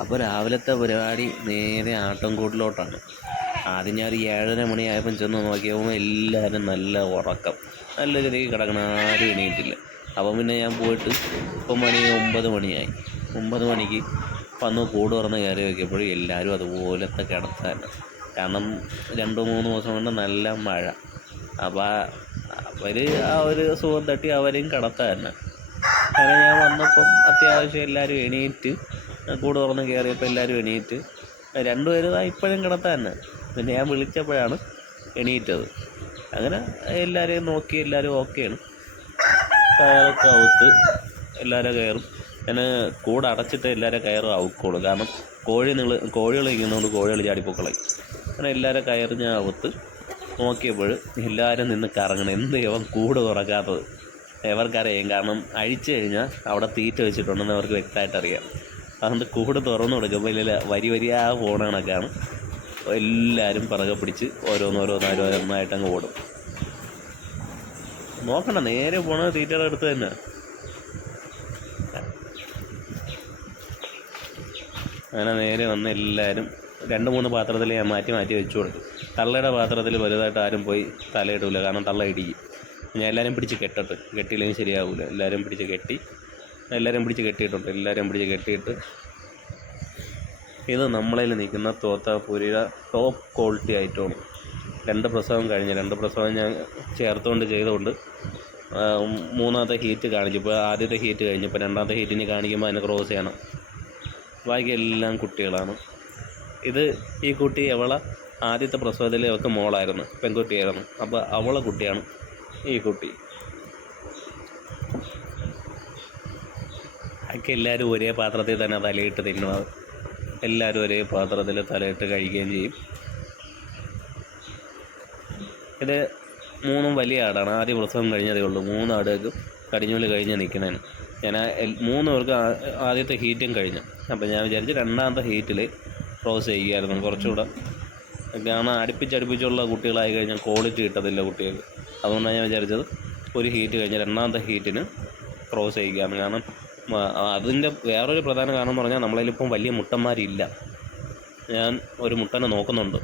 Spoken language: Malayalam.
അപ്പോൾ രാവിലത്തെ പരിപാടി നേരെ ആട്ടംകൂട്ടിലോട്ടാണ്. ആദ്യം ഞാൻ ഒരു ഏഴര മണിയായപ്പം ചെന്ന് നോക്കിയപ്പോൾ എല്ലാവരും നല്ല ഉറക്കം. നല്ല രീതിക്ക് കിടക്കണം ആരും എണീറ്റില്ല. അപ്പം പിന്നെ ഞാൻ പോയിട്ട് ഇപ്പം മണി ഒമ്പത് മണിയായി. ഒമ്പത് മണിക്ക് വന്ന് കൂട് തുറന്ന് കയറി നോക്കിയപ്പോഴും എല്ലാവരും അതുപോലത്തെ കിടത്തായിരുന്നു കാരണം രണ്ട് മൂന്ന് ദിവസം കൊണ്ട് നല്ല മഴ. അപ്പോൾ അവർ ആ ഒരു സുഖം തട്ടി അവരെയും കിടത്തായിരുന്നു കാരണം ഞാൻ വന്നപ്പം അത്യാവശ്യം എല്ലാവരും എണീറ്റ് കൂട് തുറന്ന് കയറിയപ്പോൾ എല്ലാവരും എണീറ്റ്. രണ്ടുപേരും ഇപ്പോഴും കിടത്ത തന്നെ. പിന്നെ ഞാൻ വിളിച്ചപ്പോഴാണ് എണീറ്റത്. അങ്ങനെ എല്ലാവരെയും നോക്കി എല്ലാവരും ഓക്കെയാണ്. കയറൊക്കെ ഔത്ത് എല്ലാവരും കയറും. ഞാൻ കൂട് അടച്ചിട്ട് എല്ലാവരും കയറും ഔക്കോളൂ കാരണം കോഴി നിങ്ങൾ കോഴികൾ ഇരിക്കുന്നതുകൊണ്ട് കോഴികൾ ചാടിപ്പൊക്കളയും. അങ്ങനെ എല്ലാവരും കയറി ഞാൻ ഔത്ത് നോക്കിയപ്പോൾ എല്ലാവരും നിന്ന് കറങ്ങണം. എന്ത് ഇവൻ കൂട് തുറക്കാത്തത്? എവർക്കറിയാം കാരണം അഴിച്ചു കഴിഞ്ഞാൽ അവിടെ തീറ്റ വെച്ചിട്ടുണ്ടെന്ന് അവർക്ക് വ്യക്തമായിട്ട് അറിയാം അതുകൊണ്ട് കൂടെ തുറന്നു കൊടുക്കുമ്പോൾ ഇല്ല വരി വരിയാ പോണ കണക്കാണ് എല്ലാവരും പിറകെ പിടിച്ച് ഓരോന്നോരോന്നോരോന്നായിട്ട് അങ്ങ് ഓടും. നോക്കണ്ട നേരെ പോണത് തീറ്റയുടെ അടുത്ത് തന്നെ. അങ്ങനെ നേരെ വന്ന് എല്ലാവരും രണ്ട് മൂന്ന് പാത്രത്തിൽ ഞാൻ മാറ്റി മാറ്റി വെച്ചു കൊടുക്കും. തള്ളയുടെ പാത്രത്തിൽ വലുതായിട്ട് ആരും പോയി തലയിടില്ല കാരണം തള്ള ഇടിക്കും. ഞാൻ എല്ലാവരും പിടിച്ച് കെട്ടട്ടെ. കെട്ടിയില്ലെങ്കിൽ ശരിയാവില്ല എല്ലാവരും പിടിച്ച് കെട്ടി എല്ലാവരും പിടിച്ച് കെട്ടിയിട്ടുണ്ട് എല്ലാവരും പിടിച്ച് കെട്ടിയിട്ട് ഇത് നമ്മളതിൽ നിൽക്കുന്ന തോത്താപ്പൂരിയുടെ ടോപ്പ് ക്വാളിറ്റി ഐറ്റമാണ് രണ്ട് പ്രസവം കഴിഞ്ഞ് രണ്ട് പ്രസവം ഞാൻ ചേർത്തുകൊണ്ട് ചെയ്തുകൊണ്ട് മൂന്നാമത്തെ ഹീറ്റ് കാണിച്ചു ഇപ്പോൾ ആദ്യത്തെ ഹീറ്റ് കഴിഞ്ഞു ഇപ്പോൾ രണ്ടാമത്തെ ഹീറ്റിന് കാണിക്കുമ്പോൾ അതിന് ക്രോസ് ചെയ്യണം. ബാക്കി എല്ലാം കുട്ടികളാണ്. ഇത് ഈ കുട്ടി അവളെ ആദ്യത്തെ പ്രസവത്തിൽ അവൾക്ക് മോളായിരുന്നു പെൺകുട്ടിയായിരുന്നു. അപ്പോൾ അവളെ കുട്ടിയാണ് ഈ കുട്ടി. ഒക്കെ എല്ലാവരും ഒരേ പാത്രത്തിൽ തന്നെ തലയിട്ട് തിന്നുന്നത് എല്ലാവരും ഒരേ പാത്രത്തിൽ തലയിട്ട് കഴിക്കുകയും ചെയ്യും. ഇത് മൂന്നും വലിയ ആടാണ്. ആദ്യ പ്രസവം കഴിഞ്ഞതേ ഉള്ളൂ. മൂന്ന് ആടുകൾക്കും കടിഞ്ഞൂൽ കഴിഞ്ഞ് നിൽക്കണേന്. ഞാൻ മൂന്ന് പേർക്ക് ആദ്യത്തെ ഹീറ്റും കഴിഞ്ഞു. അപ്പോൾ ഞാൻ വിചാരിച്ചു രണ്ടാമത്തെ ഹീറ്റിൽ ക്രോസ് ചെയ്യുമായിരുന്നു കുറച്ചുകൂടെ കാരണം അടുപ്പിച്ചടുപ്പിച്ചുള്ള കുട്ടികളായി കഴിഞ്ഞാൽ ക്വാളിറ്റി കിട്ടത്തില്ല കുട്ടികൾക്ക്. അതുകൊണ്ടാണ് ഞാൻ വിചാരിച്ചത് ഒരു ഹീറ്റ് കഴിഞ്ഞ് രണ്ടാമത്തെ ഹീറ്റിന് ക്രോസ് ചെയ്യുകയാണ് കാരണം അതിന്റെ വേറൊരു പ്രധാന കാരണം പറഞ്ഞാൽ നമ്മളതിലിപ്പം വലിയ മുട്ടന്മാരില്ല. ഞാൻ ഒരു മുട്ടനെ നോക്കുന്നുണ്ട്.